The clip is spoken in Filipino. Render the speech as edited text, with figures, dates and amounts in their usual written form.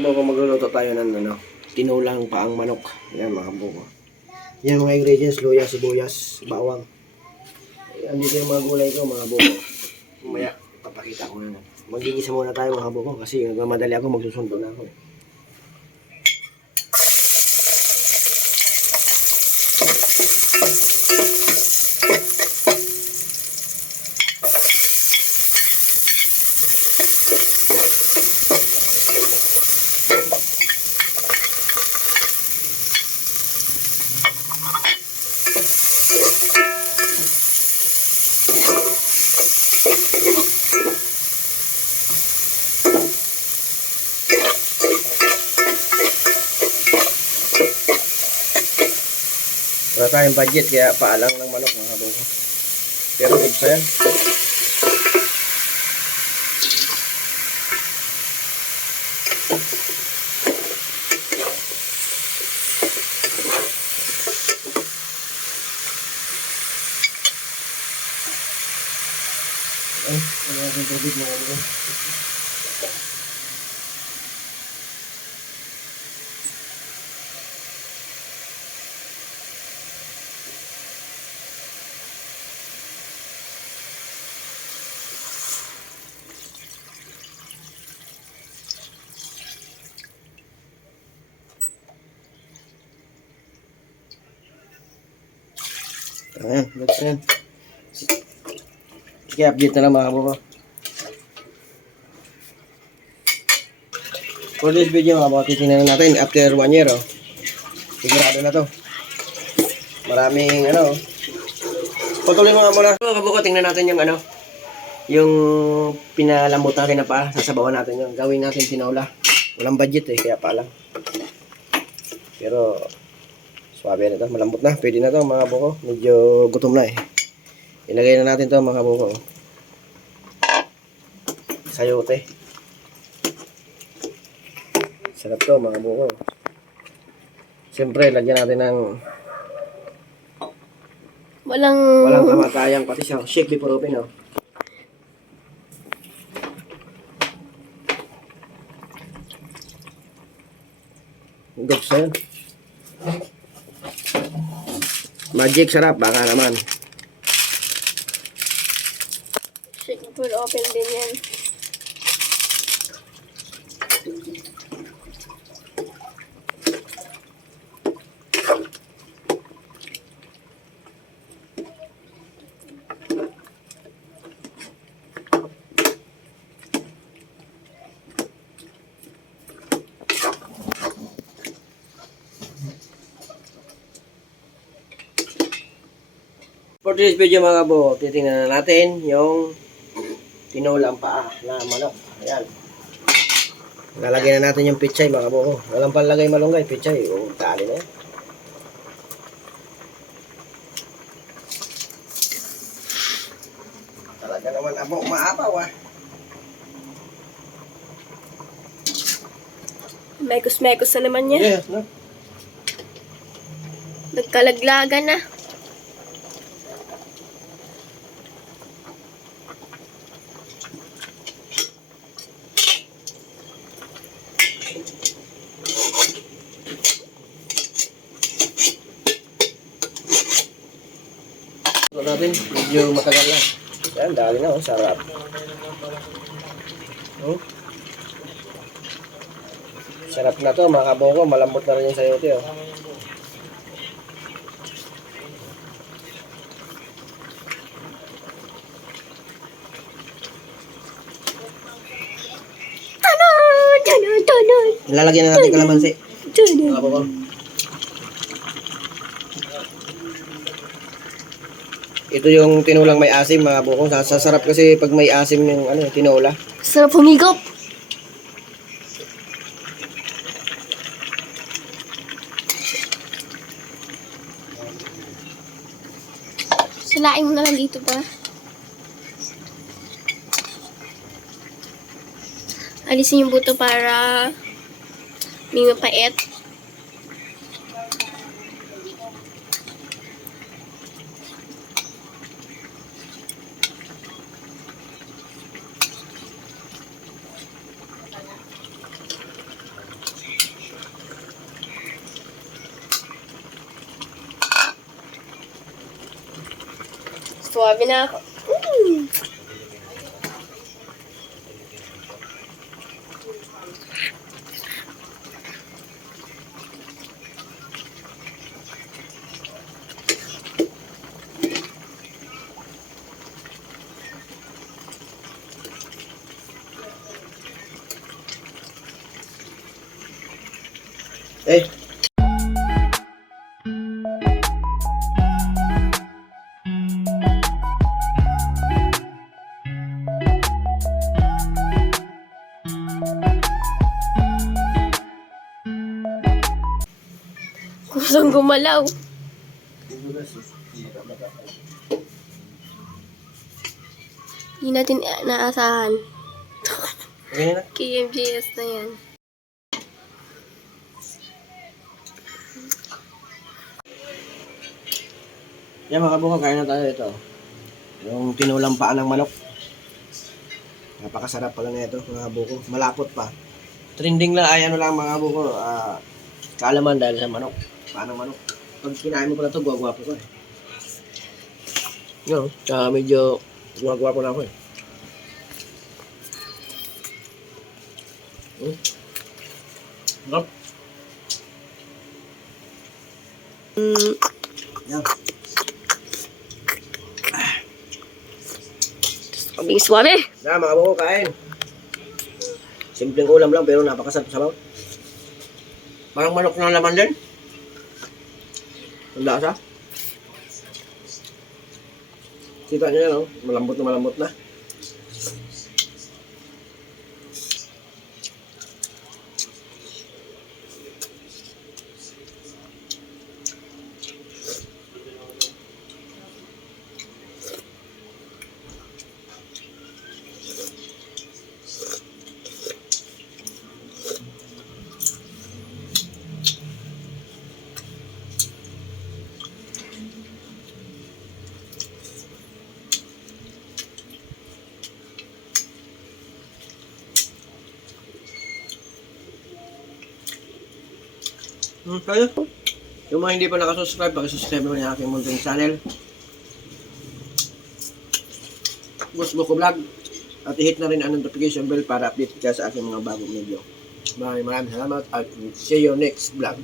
mga buko, magluluto tayo ng tinulang paang manok. Yan mga buko. Yan mga ingredients, luya, sibuyas, bawang. Andito yung mga gulay ko mga buko. Mamaya, papakita ko na. Magigisa muna tayo mga buko kasi nagmamadali ako, magsusundo na ako. Wala tayong budget kaya paalang ng manok mga buko. Pero good pa yan. Ay, wala akong tubig mga buko. Ayan, good pa yan. Sige, update na lang mga buko. For this video mga buko, titingnan natin after 1 year. Sigurado na to. Maraming patuloy mo nga muna. Mga buko, tingnan natin yung yung pinalambot natin na paa. Sasabawan natin yung gawin natin tinola. Walang budget kaya pa lang. Pero swabe na to, malambot na. Pwede na to mga buko. Medyo gutom na Ilagay na natin to mga buko. Sayote. Sarap to mga buko. Siyempre, lagyan natin ng walang kamatayang pati siya. Shake before open Good sir. Magic sarap, baka naman. Shake before open din yan. For this video mga bo, titingnan na natin yung tinulang paa na manok. Ayan. Lalagyan na natin yung pichay mga bo. Walang palagay malunggay, pichay. Dali na yan. Talaga naman abo, maapaw Mekos-mekos na naman niya. Yes, no? Nagkalaglagan na. Ito natin, medyo matagal na. Yan, dali na sarap. Sarap na to mga kaboko, malambot na rin yung sayote Ilalagyan na natin kalamansi. Mga kaboko. Ito yung tinulang may asim mga buko. Sasarap kasi pag may asim yung tinola. Sarap humigop. Salain mo na lang dito ba? Alisin yung buto para may mapait. Suwabe na ako. Mm. Eh, Kusang gumalaw. Hindi natin naasahan. okay na. KMJS na yan. Yan mga kabuko, kain na tayo ito. Yung tinulang paa ng manok. Napakasarap pala na ito mga kabuko. Malapot pa. Trending lang ay ano lang mga kabuko. Kaalaman dahil sa manok. Paa ng manok. Pag kinain mo pala ito, guwagwapo ko eh. Yun, medyo guwagwapo na ako eh. Sarap. Yan. Sabing suwabe. Na mga kabuko, kain. Simpleng ulam lang pero napakasarap sa sabaw. Parang manok na laman din. Ang lasa. Kita nyo yan, oh. Malambot na malambot na. Kaya, yung mga hindi pa nakasubscribe, pakisubscribe naman yung aking munting channel. Boss Boko Vlog. At i-hit na rin ang notification bell para update ka sa aking mga bagong video. Maraming salamat at see you next vlog.